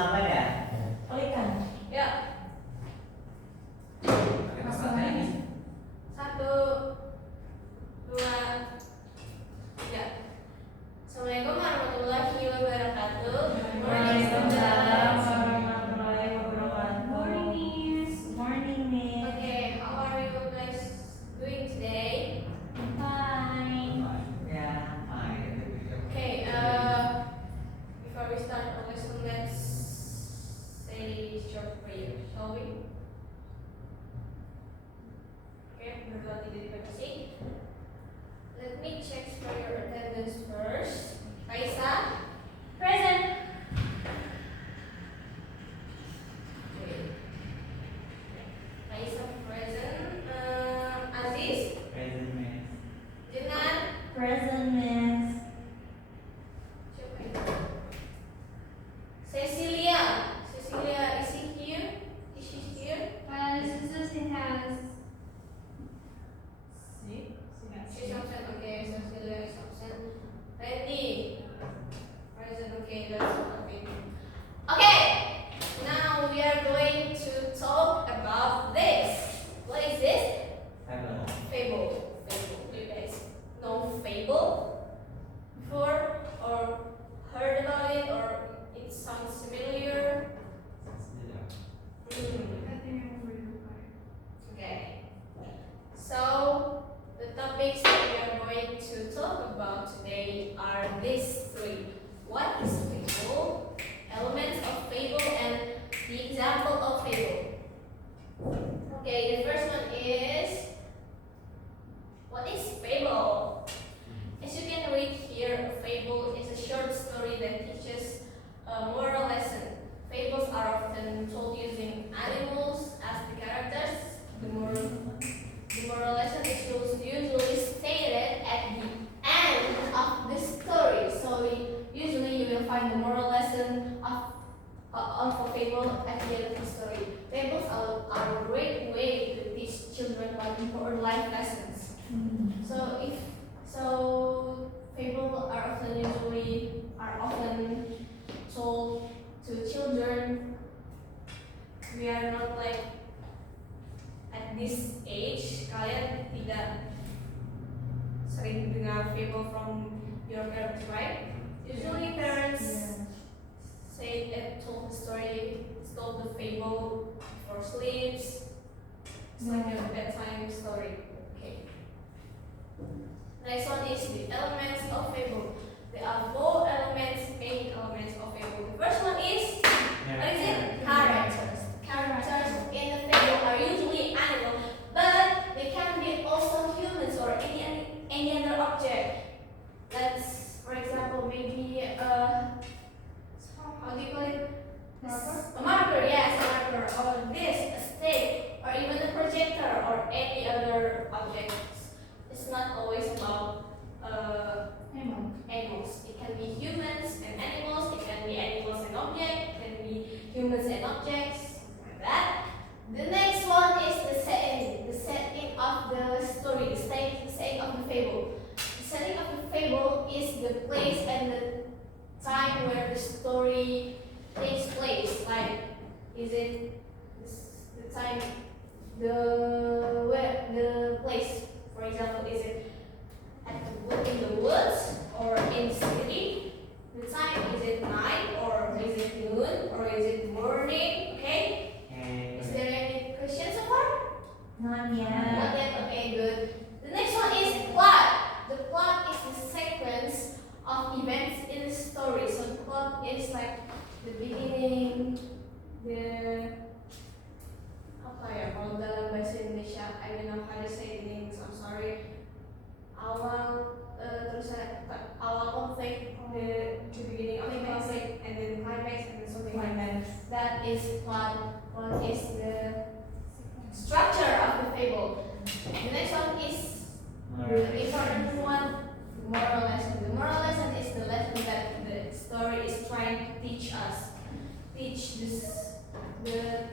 apa ya? Pelikan. Ya. Pakai. 1, 2, ya. Assalamualaikum warahmatullahi wabarakatuh. Waalaikumsalam warahmatullahi wabarakatuh. Morning, Miss. Morning, Miss. Okay, how are you guys doing today? Fine. Ya, fine. Okay, before we start our lesson, let's say short prayer, shall we? Okay, berdoa tidak dipatasi. Let me check for your attendance first. Kaisa, present. Okay. Kaisa present. Aziz, Present, Miss. Jenan, Present, Miss. siapa itu? Cecilia, Cecilia, is she here? Is she here? Susie has. She's absent. Okay, Cecilia is absent. Randy, present. Okay, that's okay. Okay, now we are going to talk about this. What is this? Hello. Fable. Fable. Do you guys know fable before or heard about it or it sounds familiar? Okay. So the topics that we are going to talk about today are these three. What is fable? Elements of fable and the example of fable. Okay, the first one is what is fable? As you can read here, a fable is a short story that teaches a moral lesson. Fables are often told using animals as the characters. The moral lesson is usually stated at the end of the story. So usually you will find the moral lesson of a fable at the end of the story. Fables are a great way to teach children important life lessons. So fables are often told to children. We are not like at this age. Kalian tidak sering dengar fable from your parents, right? Usually parents told the fable before sleeps. It's like a bedtime story. Okay. Next one is the elements of fable. There are 4 main elements of fable. The first one is, what is it? Characters. Characters in the fable are usually animals, but they can be also humans or any other object. Let's, for example, maybe how do you call it? A marker, yes, a marker, or this, a stick, or even a projector, or any other objects. It's not always about animals. It can be humans and animals. It can be animals and objects. It can be humans and objects, like that. The next one is the setting of the story, the setting of the fable. The setting of the fable is the place and the time where the story takes place. Like, is it the time, the place? For example, is it in the woods or in the city? The time, is it night or is it noon or is it morning? Okay. Is there any questions so far? Not yet. Not yet. Okay, good. The next one is plot. The plot is the sequence of events in the story. So the plot is like the beginning, apa ya kalau dalam bahasa Indonesia, I don't know how to say it in English, I'm sorry. Awal conflict, the beginning of the conflict, and then climax, and then something like that. That is plot. Plot is the structure of the fable. The next one is the important one, the moral lesson. The moral lesson is the lesson that the story is trying to teach us. Teach the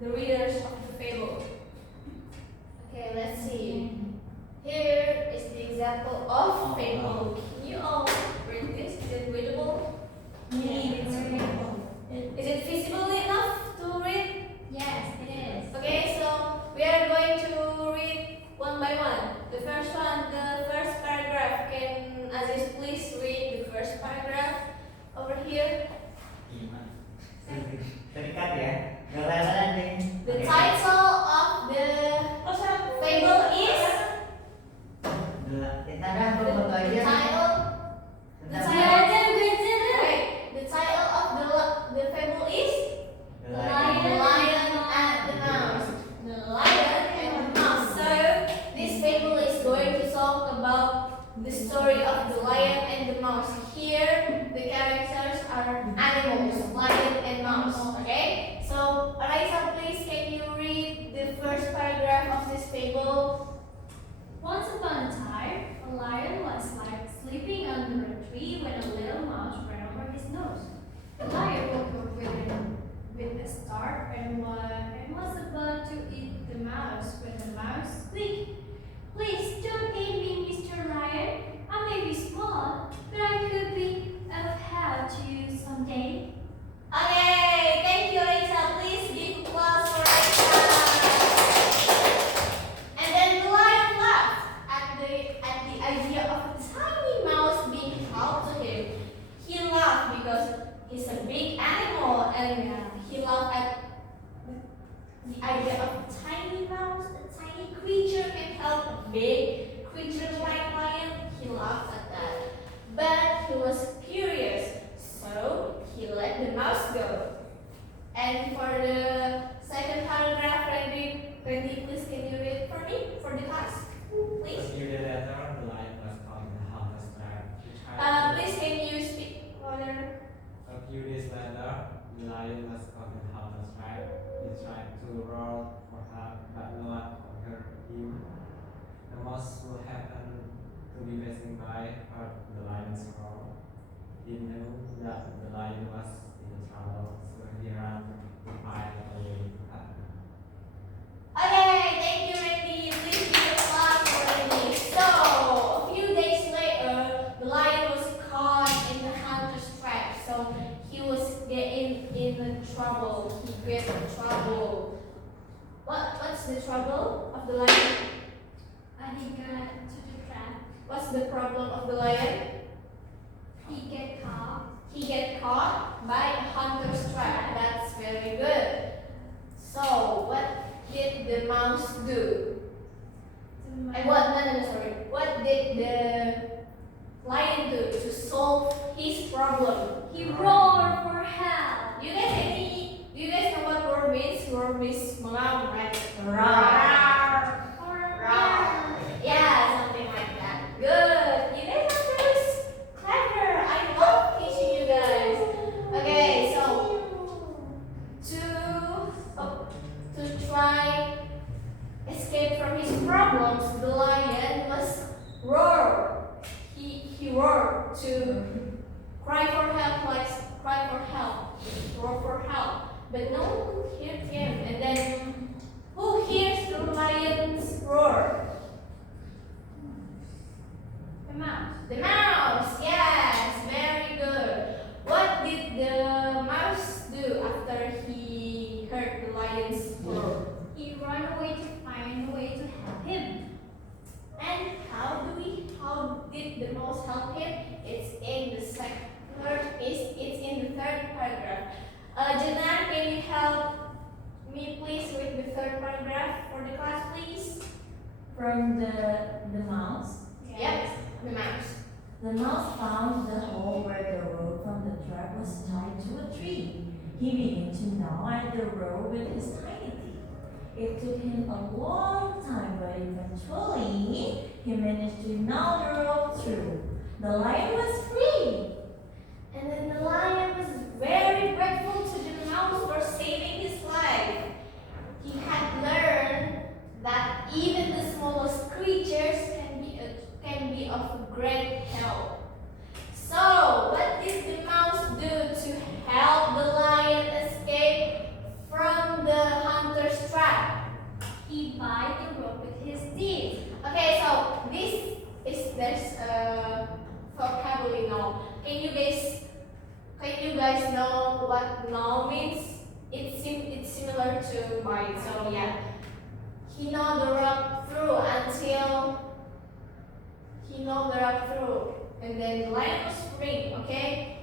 readers of the fable. Okay, let's see. Here is the example of fable. Can you all read this? Is it readable? Yes. It's readable. here? Gimana? Terikat ya. Gak relevan nih. The Oke. title of the fable is Kita kan the foto aja. title. The Bentar. title. Wait, the title of the fable is The The Lion. Lion and the Mouse. The Lion and the Mouse. So this fable is going to talk about the story of the lion and the mouse. Here the characters are animals, lion and mouse. Okay. So Raisa, please can you read the first paragraph of this fable? Once upon a time, a lion was sleeping under a tree when a little mouse ran over his nose. The lion woke up with a start and was about to eat the mouse when the mouse squeaked. Please don't eat me, Mr. Lion. I may be small, but I could be of help to you someday. Okay, thank you, Raisa. Please give applause for Raisa. And then the lion laughed at the idea of a tiny mouse being helped to him. He laughed because he's a big animal, and he laughed at the idea of a tiny mouse, a tiny creature can help a big creature like lion. He laughed at that, but he was curious, so he let the mouse go. And for the second paragraph, Randy, please can you read for me, for the class, A please? few days later, the lion was caught in the hunter's trap. He tried to- Please can you speak louder? A few days later, the lion was caught in the hunter's trap. He tried to roar for help, but no one could hear him. The mouse who happened to be passing by heard the lion's roar. He knew that the lion was in trouble, so he ran to find a way to help him. Okay, thank you, Randy. Please give applause for Randy. So, a few days later, the lion was caught in the hunter's trap. So, he was getting in trouble. He got in trouble. What's the trouble of the lion? He got to the trap. What's the problem of the lion? He get caught. He get caught by a hunter's trap. That's very good. So, what did the mouse do? And what did the lion do to solve his problem? He roared for help. Do you guys know what roar means? Roar means mengaum, right? Roar. Roar. Yeah, something like that. Good. You guys are very clever. I love teaching you guys. Okay, so to try escape from his problems, the lion must roar. He roared to cry for help, roar for help. But no one could hear him. And then who hears the lion's roar? The mouse. The mouse. Yes, very good. What did the mouse do after he heard the lion's roar? He ran away to find a way to help him. And how did the mouse help him? It's in the third paragraph. Janan, can you help me please with the third paragraph for the class, please? From the mouse. Yep, the mouse. The mouse found the hole where the rope from the trap was tied to a tree. He began to gnaw at the rope with his tiny teeth. It took him a long time, but eventually he managed to gnaw the rope through. The lion was free. And then the lion was very grateful to the mouse for saving his life. He had learned that even the smallest creatures can be of great help. So, what did the mouse do to help the lion escape from the hunter's trap? He bit the rope with his teeth. Okay, so there's a vocabulary now. Can you guys know what gnaw means? It's similar to bite. So yeah, he gnawed the rope through, and then the lion was free. Okay.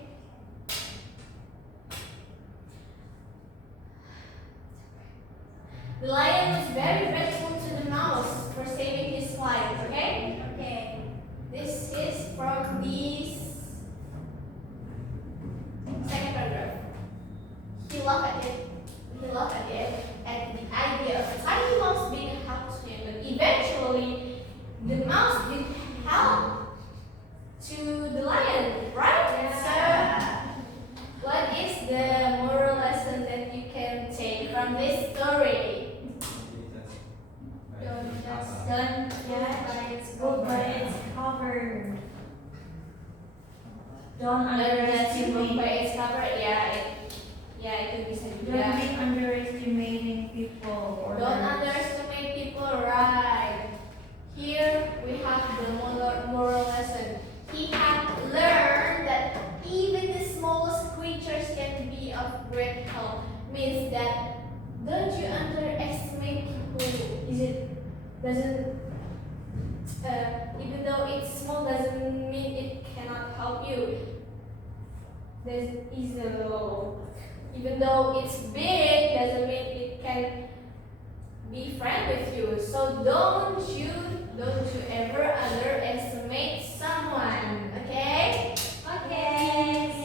Don't That's underestimate. where it's covered. Yeah, it bisa Don't juga. be underestimating people or Don't others. underestimate people, right? Here we have the moral lesson. He had learned that even the smallest creatures can be of great help. Means that don't you underestimate people. Doesn't even though it's small doesn't mean it cannot help you. Even though it's big doesn't mean it can be friend with you. So don't you ever underestimate someone, okay? Okay.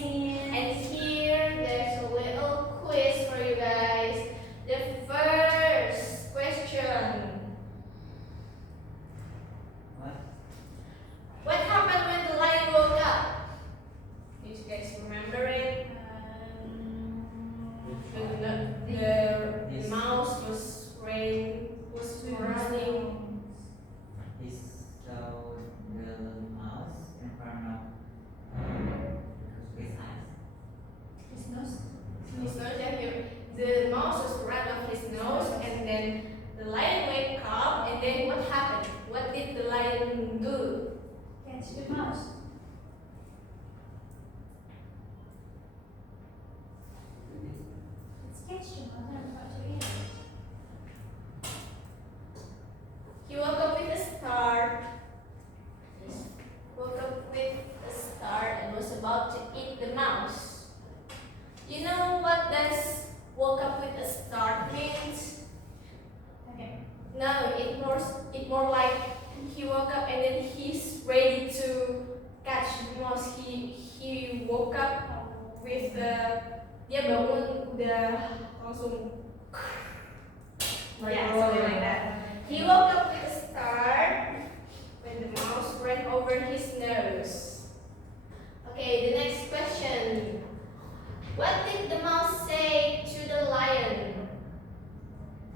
And here there's a little quiz for you guys. The first question. What happened when the lion woke up? Did you guys remember it? The mouse was running. He saw the mouse in front of his eyes. His nose, yeah, the mouse was right off his nose, and then the lion wake up, and then what happened? What did the lion do? Catch the mouse. It's catch the mouse. I'm about to eat it. He woke up with a start. Woke up with a start and was about to eat the mouse. You know what does woke up with a start means? Okay. No, it more like he woke up and then he's ready to catch the mouse. He woke up with dia bangun udah langsung yeah, something like that. He woke up with a start when the mouse ran over his nose. Okay, the next question. What did the mouse say to the lion?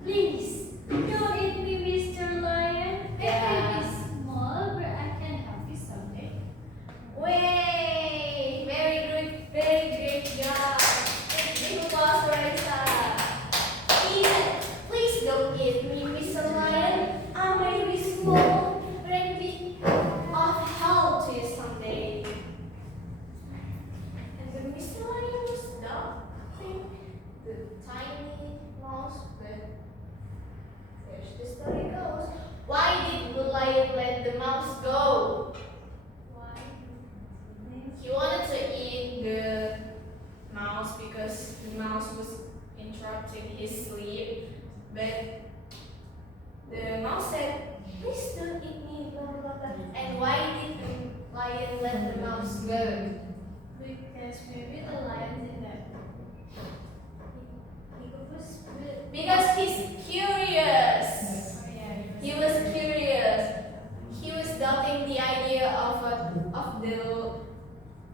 Please, don't eat me, Mr. Lion. I Yeah. may be small, but I can help you someday. Way, very great job. Big applause, Raisa. He said, please don't eat me, Mr. Lion. I may be small, but I can be of help to you someday. And the Mr. Lion was adopting the tiny mouse, but there's the story goes. Why did the lion let the mouse go? Why? He wanted to eat the mouse because the mouse was interrupting his sleep, but the mouse said, please don't eat me, blah blah blah. And why did the lion let the mouse go? Because maybe the lion did that. He was good. Because he's curious. Oh yeah. He was curious. He was doubting the idea of the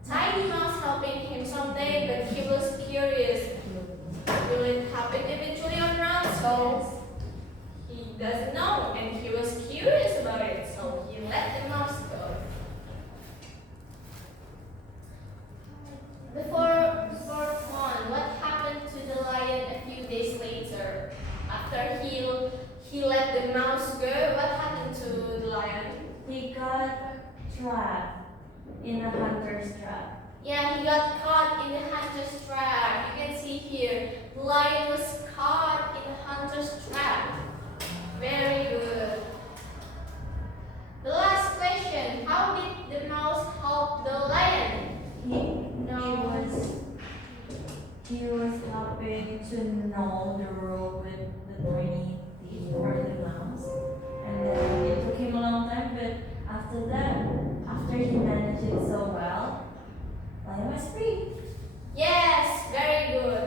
tiny mouse helping him someday, but he was curious. Will it happen eventually or not? So he doesn't know, and he was curious about it. So he let the mouse go. The fourth one. What happened to the lion a few days later? After he let the mouse go, what happened to the lion? He got trapped in a hunter's trap. Yeah, he got caught in the hunter's trap. You can see here, the lion was caught in the hunter's trap. Very good. The last question, how did the mouse help the lion? He was helping to gnaw the rope with the tiny teeth for the mouse. And then it took him a long time, but after that, after he managed it so well, lion was free. Yes, very good.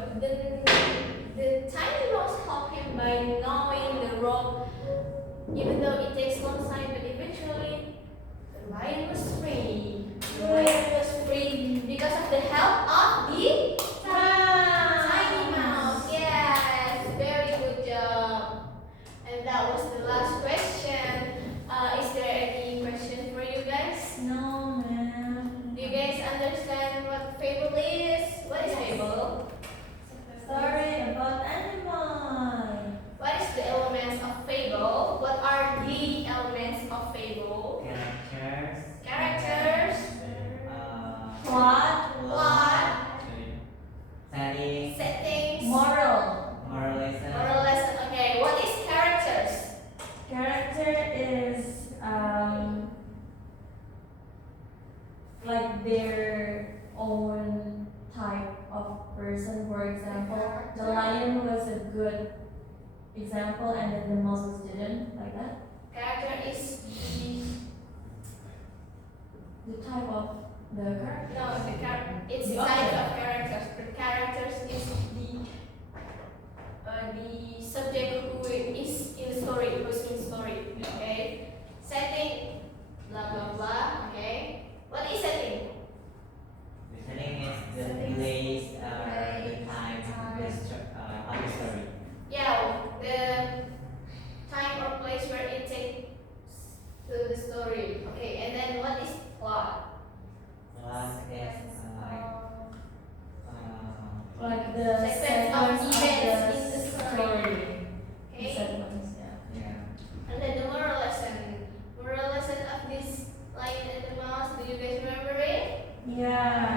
The tiny mouse helped him by gnawing the rope, even though it takes a long time, but eventually the lion was free. The lion was free because of the help of the tiny mouse. Yes, very good job. And that was the last question. Is there any question for you guys? No, man. Do you guys understand like their own type of person. For example, the lion was a good example, and then the Moses didn't, like that. Character is The type of the character. it's The type object. of characters. The characters is the subject who is in the story, who's in the story. Okay. Setting, blah blah blah. Okay. What is setting? Setting is the place, the time, of the story. Yeah, the time or place where it takes to the story. Okay, and then what is plot? Plus is Like the Sequence of sequence events of in the the story. story. The Okay, sequence, yeah. yeah. and then the moral lesson. Moral lesson of this Lion and the Mouse. Do you guys remember it? Yeah.